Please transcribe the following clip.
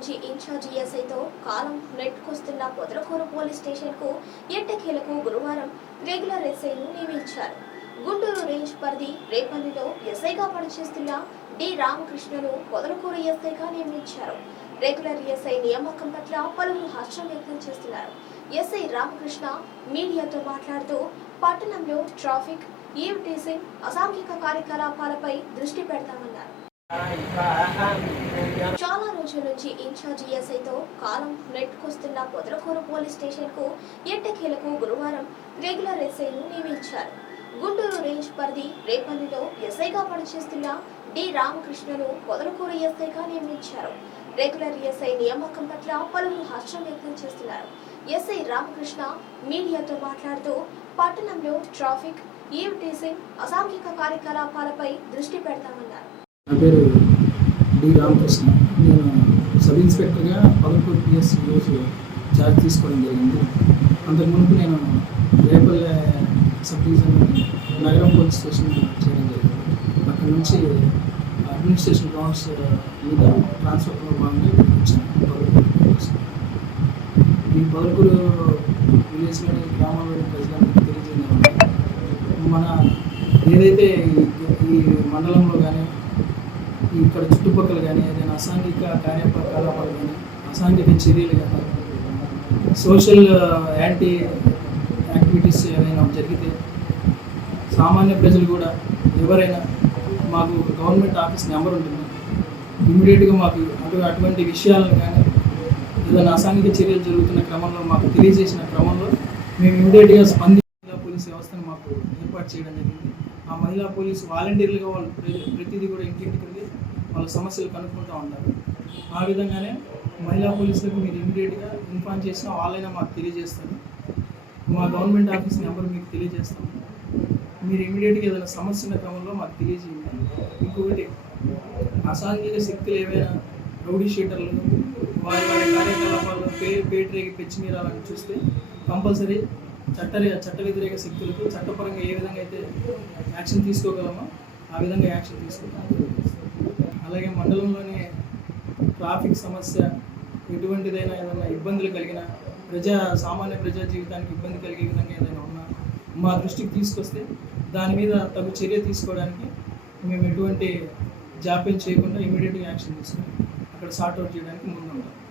నుంచి ఇన్ఛార్జ్ ఎస్ఐతో కాలం నెట్టుకొస్తున్న పొదలకూరు పోలీస్ స్టేషన్కు ఎట్టకేలకు గురువారం రెగ్యులర్ ఎస్ఐను నియమించారు. గుంటూరు రేంజ్ పరిధి రేపల్లిలో ఎస్ఐగా పనిచేస్తున్న డి రామకృష్ణను పొదలకూరు ఎస్ఐగా నియమించారు. రెగ్యులర్ ఎస్ఐ నియామకం పట్ల పలువురు హర్షం వ్యక్తం చేస్తున్నారు. ఎస్ఐ రామకృష్ణ మీడియాతో మాట్లాడుతూ పట్టణంలో ట్రాఫిక్ ఈవ్ టీసింగ్ అసాంఘిక కార్యకలాపాలపై దృష్టి పెడతామన్నారు. స్టేషన్ నుంచి ఇన్ఛార్జ్ ఎస్ఐతో కాలం నెట్టుకొస్తున్న పొదలకూరు పోలీస్ స్టేషన్కు ఎట్టకేలకు గురువారం రెగ్యులర్ ఎస్ఐను నియమించారు. గుంటూరు రేంజ్ పరిధి రేపల్లిలో ఎస్ఐగా పనిచేస్తున్న డి రామకృష్ణను పొదలకూరు ఎస్ఐగా నియమించారు. రెగ్యులర్ ఎస్ఐ నియామకం పట్ల పలువురు హర్షం వ్యక్తం చేస్తున్నారు. ఎస్ఐ రామకృష్ణ మీడియాతో మాట్లాడుతూ పట్టణంలో ట్రాఫిక్ ఈవ్ టీసింగ్ అసాంఘిక కార్యకలాపాలపై దృష్టి పెడతామన్నారు. నా పేరు డి రామకృష్ణ నేను సబ్ ఇన్స్పెక్టర్గా పదకొండు పిఎస్ రోజు ఛార్జ్ తీసుకోవడం జరిగింది. అంతకుముందు నేను రేపల్ సబ్ డివిజన్ నగరం పోలీస్ స్టేషన్ చేయడం జరిగింది. అక్కడ నుంచి అడ్మినిస్ట్రేషన్ గ్రౌండ్స్ మీద ట్రాన్స్ఫర్లో భాగంగా వచ్చాను పదకొండు ఈ పదకొండు విలేజ్లోని గ్రామంలోని ప్రజలందరికీ తెలియజేయడం మన ఏదైతే ఈ మండలంలో కానీ ఇక్కడ చుట్టుపక్కల కానీ ఏదైనా అసాంఘిక కార్యకలాపాలు కానీ అసాంఘిక చర్యలు కానీ సోషల్ యాంటీ యాక్టివిటీస్ ఏదైనా జరిగితే సామాన్య ప్రజలు కూడా ఎవరైనా మాకు గవర్నమెంట్ ఆఫీస్ నెంబర్ ఉంటుంది. ఇమీడియట్గా మాకు అటు అటువంటి విషయాలను కానీ ఏదైనా అసాంఘిక చర్యలు జరుగుతున్న క్రమంలో మాకు తెలియజేసిన క్రమంలో మేము ఇమీడియట్గా స్పంది పోలీస్ వ్యవస్థను మాకు ఏర్పాటు చేయడం జరిగింది. ఆ మహిళా పోలీసు వాలంటీర్లుగా వాళ్ళు ప్రతిదీ కూడా ఇంటింటికి వెళ్ళి వాళ్ళ సమస్యలు కనుక్కుంటూ ఉంటారు ఆ విధంగానే మహిళా పోలీసులకు మీరు ఇమీడియట్గా ఇన్ఫార్మ్ చేసినా వాళ్ళైనా మాకు తెలియజేస్తారు. మా గవర్నమెంట్ ఆఫీస్ నెంబర్ మీకు తెలియజేస్తాము మీరు ఇమీడియట్గా ఏదైనా సమస్య ఉన్న క్రమంలో మాకు తెలియజేయండి. ఇంకొకటి అసాంఘిక శక్తులు ఏవైనా రౌడీ షీటర్లు వారి వారి కార్యకలాపాలు పే మీరు పెచ్చిమీరాలని చూస్తే కంపల్సరీ చట్ట చట్ట వ్యతిరేక శక్తులకు చట్టపరంగా ఏ విధంగా అయితే యాక్షన్ తీసుకోగలమో ఆ విధంగా యాక్షన్ తీసుకుంటాం అలాగే మండలంలోని ట్రాఫిక్ సమస్య ఎటువంటిదైనా ఏదైనా ఇబ్బందులు కలిగిన ప్రజా సామాన్య ప్రజా జీవితానికి ఇబ్బంది కలిగే విధంగా ఏదైనా ఉన్నా మా దృష్టికి తీసుకొస్తే దాని మీద తగు చర్య తీసుకోవడానికి మేము ఎటువంటి జాప్యం చేయకుండా ఇమీడియట్గా యాక్షన్ తీసుకుని అక్కడ సార్ట్అవుట్ చేయడానికి ముందుంటాం.